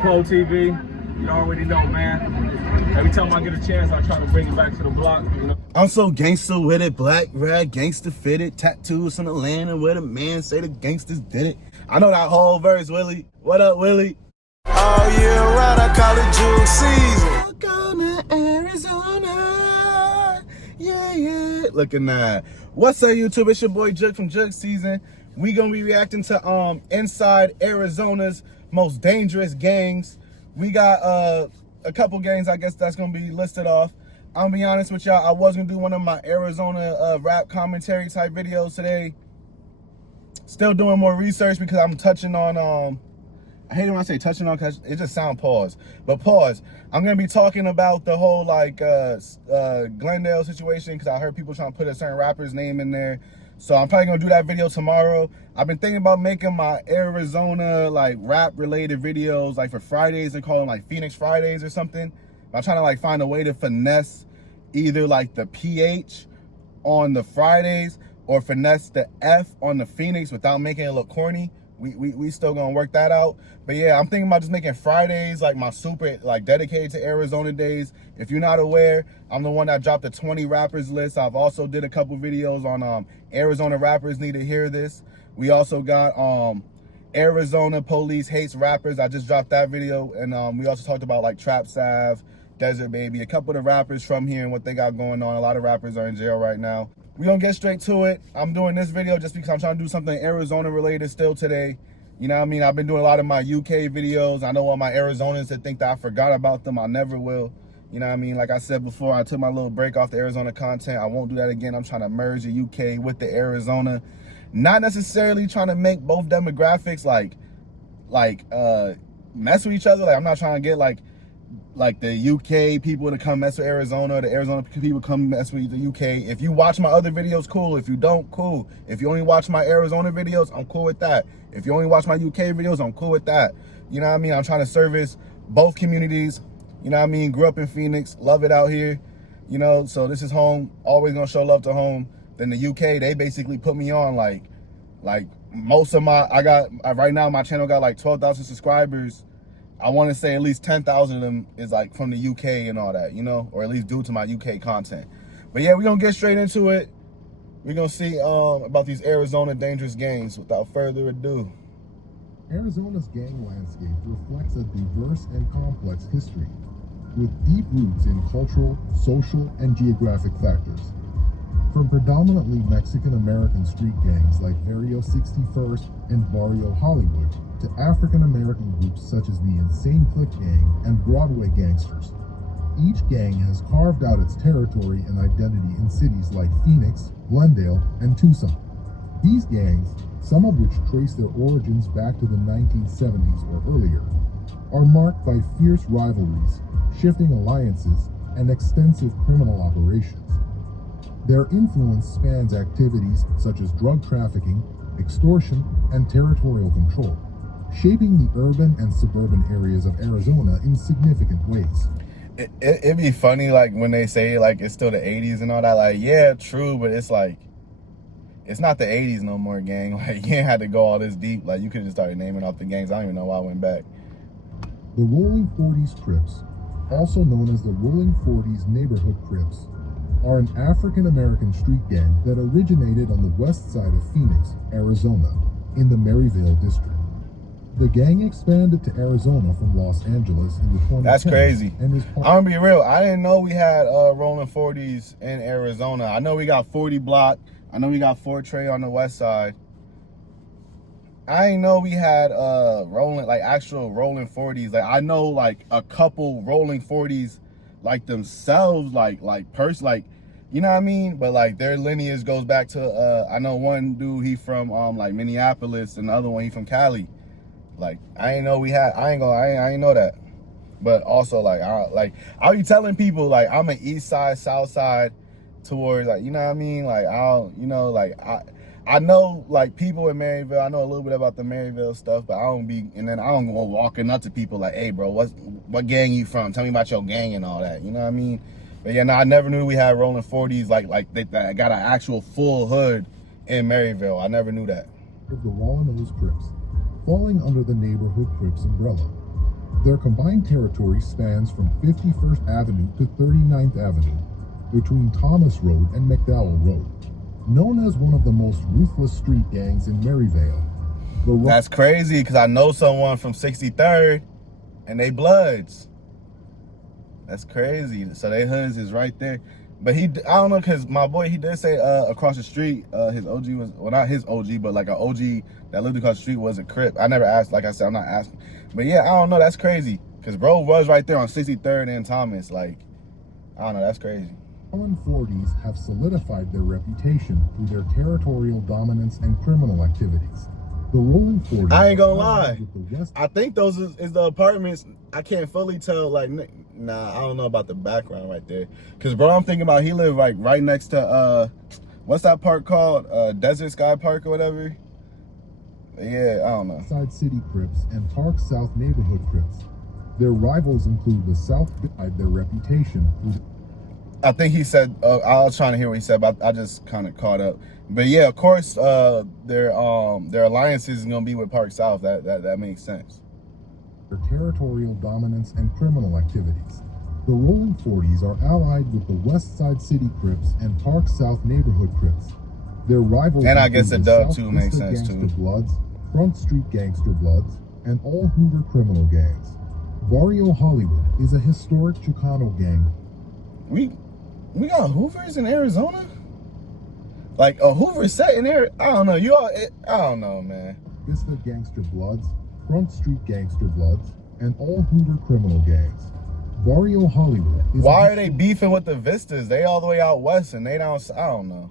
Pro TV. You already know, man. Every time I get a chance, I try to bring it back to the block. You know? I'm so gangster with it, black, red, gangster fitted, tattoos on the land, and where the man say the gangsters did it. I know that whole verse, Willie. What up, Willie? All year round, I call it June season. Welcome to Arizona. Yeah, yeah. Looking at what's up, YouTube? It's your boy Jug from Jug Season. We gonna be reacting to inside Arizona's most dangerous gangs. We got a couple gangs, I guess, that's gonna be listed off. I'm gonna be honest with y'all, I was gonna do one of my Arizona rap commentary type videos today. Still doing more research because I'm touching on I hate it when I say touching on because it just sound pause. But pause. I'm gonna be talking about the whole like Glendale situation because I heard people trying to put a certain rapper's name in there. So I'm probably gonna do that video tomorrow. I've been thinking about making my Arizona like rap related videos like for Fridays and call them like Phoenix Fridays or something. I'm trying to like find a way to finesse either like the PH on the Fridays or finesse the F on the Phoenix without making it look corny. We still gonna work that out. But yeah, I'm thinking about just making Fridays like my super like dedicated to Arizona days. If you're not aware, I'm the one that dropped the 20 rappers list. I've also did a couple videos on Arizona rappers need to hear this. We also got Arizona police hates rappers. I just dropped that video. And we also talked about like Trap Sav, Desert Baby, a couple of the rappers from here and what they got going on. A lot of rappers are in jail right now. We're gonna get straight to it. I'm doing this video just because I'm trying to do something Arizona related still today. You know what I mean? I've been doing a lot of my UK videos. I know all my Arizonans that think that I forgot about them. I never will. You know what I mean? Like I said before, I took my little break off the Arizona content. I won't do that again. I'm trying to merge the UK with the Arizona. Not necessarily trying to make both demographics like mess with each other. Like I'm not trying to get like the UK people to come mess with Arizona, the Arizona people come mess with the UK. If you watch my other videos, cool. If you don't, cool. If you only watch my Arizona videos, I'm cool with that. If you only watch my UK videos, I'm cool with that. You know what I mean? I'm trying to service both communities. You know what I mean? Grew up in Phoenix, love it out here. You know, so this is home. Always gonna show love to home. Then the UK, they basically put me on like most of my, right now my channel got like 12,000 subscribers. I want to say at least 10,000 of them is like from the UK and all that, you know, or at least due to my UK content. But yeah, we're going to get straight into it. We're going to see about these Arizona dangerous gangs without further ado. Arizona's gang landscape reflects a diverse and complex history, with deep roots in cultural, social, and geographic factors. From predominantly Mexican-American street gangs like Varrio 61st and Barrio Hollywood, to African-American groups such as the Insane Click Gang and Broadway Gangsters. Each gang has carved out its territory and identity in cities like Phoenix, Glendale, and Tucson. These gangs, some of which trace their origins back to the 1970s or earlier, are marked by fierce rivalries, shifting alliances, and extensive criminal operations. Their influence spans activities such as drug trafficking, extortion, and territorial control, shaping the urban and suburban areas of Arizona in significant ways. It'd be funny, like, when they say, like, it's still the 80s and all that. Like, yeah, true, but it's like, it's not the 80s no more, gang. Like, you ain't had to go all this deep. Like, you could have just started naming off the gangs. I don't even know why I went back. The Rolling 40s Crips, also known as the Rolling 40s Neighborhood Crips, are an African-American street gang that originated on the west side of Phoenix, Arizona, in the Maryvale district. The gang expanded to Arizona from Los Angeles in the 2010s. That's crazy. And I'm gonna be real. I didn't know we had rolling 40s in Arizona. I know we got 40 Block. I know we got Fort Trey on the west side. I didn't know we had rolling, like actual rolling 40s. Like I know like a couple rolling 40s like themselves, like you know what I mean? But like their lineage goes back to I know one dude, he from like Minneapolis, and the other one he from Cali. Like I ain't know we had, I ain't know that. But also like I'll be telling people like I'm an east side, south side towards, like, you know what I mean? Like I know like people in Maryville. I know a little bit about the Maryville stuff, but I don't go walking up to people like, hey bro, what gang you from? Tell me about your gang and all that. You know what I mean? But yeah, no, I never knew we had rolling 40s like they got an actual full hood in Maryville. I never knew that. Of the Rollin Crips, falling under the Neighborhood Crips umbrella. Their combined territory spans from 51st Avenue to 39th Avenue, between Thomas Road and McDowell Road. Known as one of the most ruthless street gangs in Maryvale. That's crazy, because I know someone from 63rd, and they bloods. That's crazy. So they hoods is right there. But I don't know, because my boy, he did say across the street, his OG was, well, not his OG, but like an OG that lived across the street was a Crip. I never asked, like I said, I'm not asking. But yeah, I don't know, that's crazy. Because bro was right there on 63rd and Thomas. Like, I don't know, that's crazy. Rollin 40s have solidified their reputation through their territorial dominance and criminal activities. The Rollin 40s, I ain't gonna lie, I think those is the apartments. I can't fully tell, like, nah, I don't know about the background right there. Because bro, I'm thinking about, he lived like right next to, what's that park called? Desert Sky Park or whatever? Yeah, I don't know. Side City Crips and Park South Neighborhood Crips. Their rivals include the South Side, their reputation through. I think he said, I was trying to hear what he said, but I just kind of caught up. But yeah, of course, their alliances is gonna be with Park South. That makes sense. Their territorial dominance and criminal activities. The Rollin 40s are allied with the West Side City Crips and Park South Neighborhood Crips. Their rivals, and I guess the Dub too makes Vista sense Gangster too. Bloods, Front Street Gangster Bloods, and all Hoover criminal gangs. Barrio Hollywood is a historic Chicano gang. We got Hoovers in Arizona? Like a Hoover set in there? I don't know. I don't know, man. Vista Gangster Bloods, Front Street Gangster Bloods, and all Hoover criminal gangs. Barrio Hollywood is. Why are they beefing with the Vistas? They all the way out west and they down. I don't know.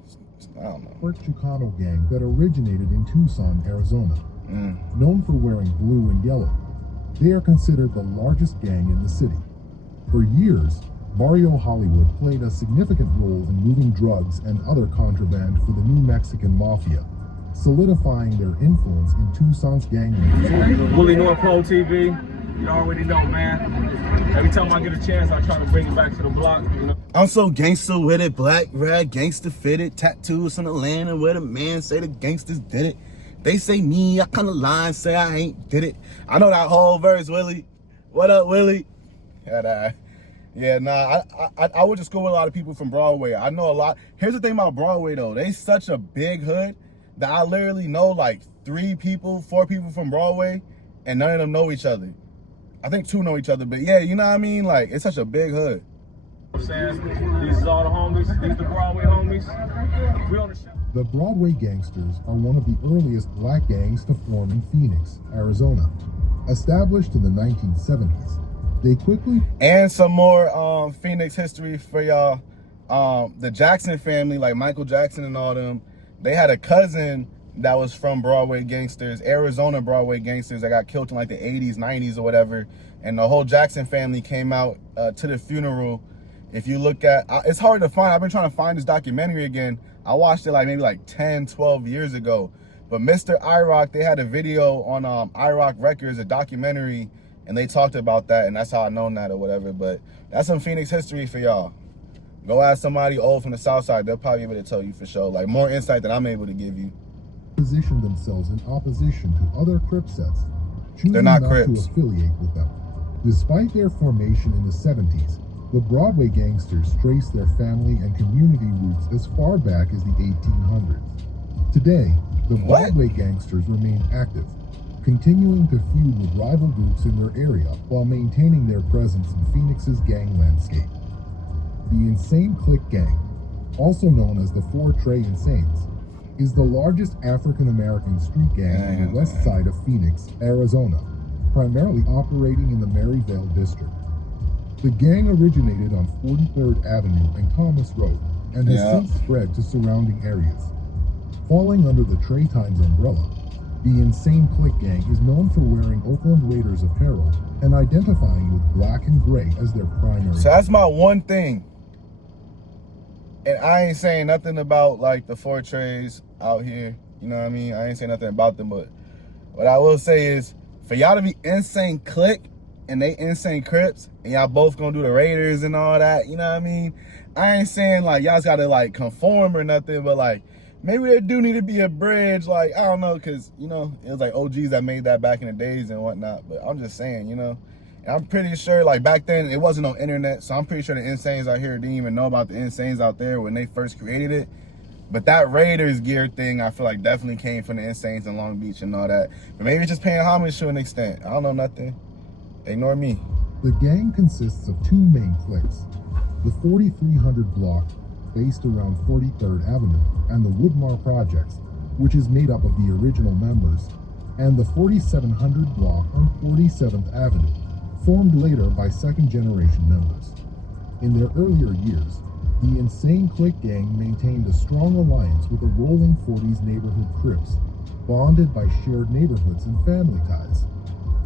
Historic Chicano gang that originated in Tucson, Arizona. Known for wearing blue and yellow. They are considered the largest gang in the city. For years, Barrio Hollywood played a significant role in moving drugs and other contraband for the New Mexican Mafia, solidifying their influence in Tucson's gangland. Willie North Pole TV, you already know, man. Every time I get a chance, I try to bring it back to the block. You know? I'm so gangster with it, black rag, gangster fitted, tattoos on the land, and where the man say the gangsters did it. They say me, I kind of lie and say I ain't did it. I know that whole verse, Willie. What up, Willie? Yeah, nah, I went to school with a lot of people from Broadway. I know a lot. Here's the thing about Broadway, though. They such a big hood that I literally know like 4 people from Broadway, and none of them know each other. I think 2 know each other, but yeah, you know what I mean? Like, it's such a big hood. I'm saying, these is all the homies. These the Broadway homies. We on the show. The Broadway Gangsters are one of the earliest black gangs to form in Phoenix, Arizona. Established in the 1970s, they quickly. And some more Phoenix history for y'all. The Jackson family, like Michael Jackson and all them, they had a cousin that was from Broadway Gangsters, Arizona Broadway Gangsters, that got killed in like the 80s, 90s or whatever. And the whole Jackson family came out to the funeral. If you look at, it's hard to find. I've been trying to find this documentary again. I watched it like maybe like 10, 12 years ago. But Mr. IROC, they had a video on IROC Records, a documentary, and they talked about that, and that's how I known that or whatever. But that's some Phoenix history for y'all. Go ask somebody old from the South Side. They'll probably be able to tell you for sure. Like, more insight than I'm able to give you. Positioned themselves in opposition to other Crip sets, choosing They're not not Crips. to affiliate with them. Despite their formation in the 70s, the Broadway Gangsters trace their family and community roots as far back as the 1800s. Today, the Broadway Gangsters remain active, continuing to feud with rival groups in their area while maintaining their presence in Phoenix's gang landscape. The Insane Click Gang, also known as the 4 Trey Insanes, is the largest African-American street gang on the west side of Phoenix, Arizona, primarily operating in the Maryvale district. The gang originated on 43rd Avenue and Thomas Road and has since spread to surrounding areas. Falling under the Trey Times umbrella, the Insane Click Gang is known for wearing Oakland Raiders apparel and identifying with black and gray as their primary. So that's my one thing. And I ain't saying nothing about like the 4 Treys out here. You know what I mean? I ain't saying nothing about them, but what I will say is for y'all to be Insane Click and they Insane Crips and y'all both gonna do the Raiders and all that, you know what I mean? I ain't saying like y'all gotta like conform or nothing, but like maybe there do need to be a bridge, like I don't know, cause you know, it was like OGs that made that back in the days and whatnot. But I'm just saying, you know, I'm pretty sure, like, back then, it wasn't on internet, so I'm pretty sure the Insanes out here didn't even know about the Insanes out there when they first created it. But that Raiders gear thing, I feel like definitely came from the Insanes in Long Beach and all that. But maybe it's just paying homage to an extent. I don't know nothing. Ignore me. The gang consists of two main cliques. The 4300 block, based around 43rd Avenue, and the Woodmar Projects, which is made up of the original members, and the 4700 block on 47th Avenue, formed later by second-generation members. In their earlier years, the Insane Clique gang maintained a strong alliance with the Rolling 40s neighborhood Crips, bonded by shared neighborhoods and family ties.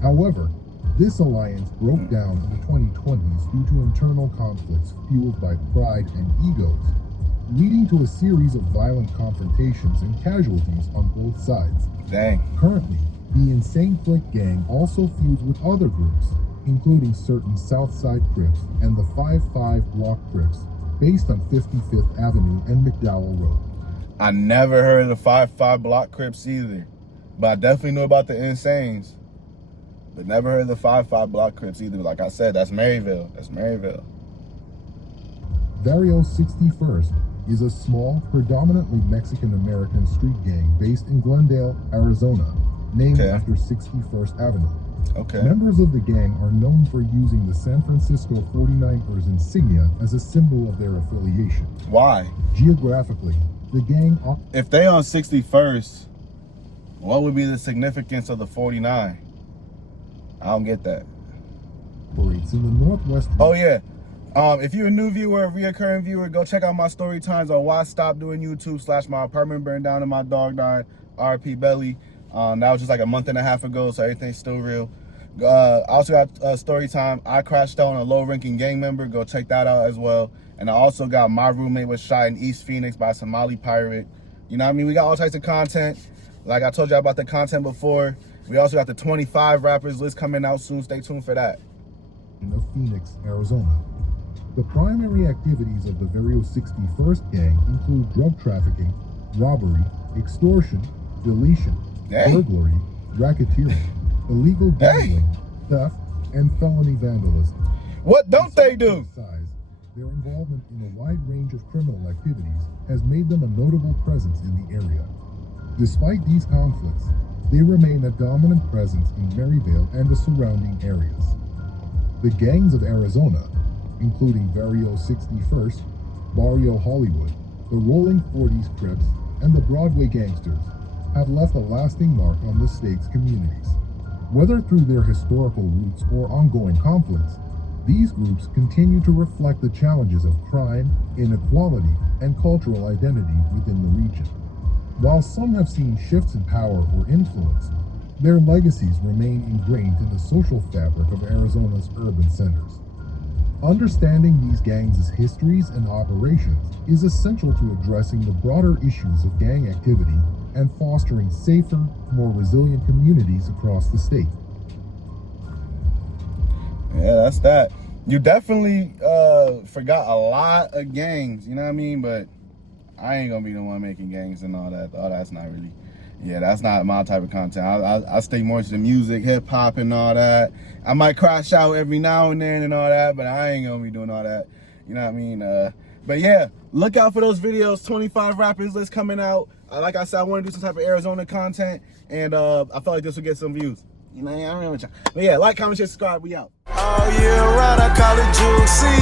However, this alliance broke down in the 2020s due to internal conflicts fueled by pride and egos, leading to a series of violent confrontations and casualties on both sides. Dang. Currently, the Insane Clique gang also feuds with other groups, including certain Southside Crips and the 5-5 Block Crips, based on 55th Avenue and McDowell Road. I never heard of the 5-5 Block Crips either, but I definitely knew about the Insanes. But never heard of the 5-5 Block Crips either. Like I said, that's Maryville. That's Maryville. Varrio 61st is a small, predominantly Mexican-American street gang based in Glendale, Arizona, named after 61st Avenue. Okay. Members of the gang are known for using the San Francisco 49ers insignia as a symbol of their affiliation. Why? Geographically, the gang If they on 61st, what would be the significance of the 49? I don't get that. operates in the northwest. Oh yeah. If you're a new viewer, a reoccurring viewer, go check out my story times on why I stopped doing YouTube / my apartment burned down and my dog died. RP Belly. That was just like a month and a half ago, so everything's still real. I also got story time. I crashed out on a low-ranking gang member. Go check that out as well. And I also got my roommate was shot in East Phoenix by a Somali pirate. You know what I mean? We got all types of content. Like I told you about the content before. We also got the 25 rappers list coming out soon. Stay tuned for that. Of Phoenix, Arizona. The primary activities of the Varrio 61st gang include drug trafficking, robbery, extortion, deletion, burglary, racketeering, illegal gambling, theft, and felony vandalism. What don't they do? Their involvement in a wide range of criminal activities has made them a notable presence in the area. Despite these conflicts, they remain a dominant presence in Maryville and the surrounding areas. The gangs of Arizona, including Varrio 61st, Barrio Hollywood, the Rolling 40s Crips, and the Broadway Gangsters, have left a lasting mark on the state's communities. Whether through their historical roots or ongoing conflicts, these groups continue to reflect the challenges of crime, inequality, and cultural identity within the region. While some have seen shifts in power or influence, their legacies remain ingrained in the social fabric of Arizona's urban centers. Understanding these gangs' histories and operations is essential to addressing the broader issues of gang activity and fostering safer, more resilient communities across the state. Yeah, that's that. You definitely forgot a lot of gangs, you know what I mean? But I ain't gonna be the one making gangs and all that. Oh, that's not really, yeah, that's not my type of content. I stay more to the music, hip hop and all that. I might crash out every now and then and all that, but I ain't gonna be doing all that. You know what I mean? But yeah, look out for those videos. 25 rappers list coming out. Like I said, I want to do some type of Arizona content, and I felt like this would get some views. You know, I don't know what y'all. But yeah, like, comment, share, subscribe. We out. All year round, I call it June season.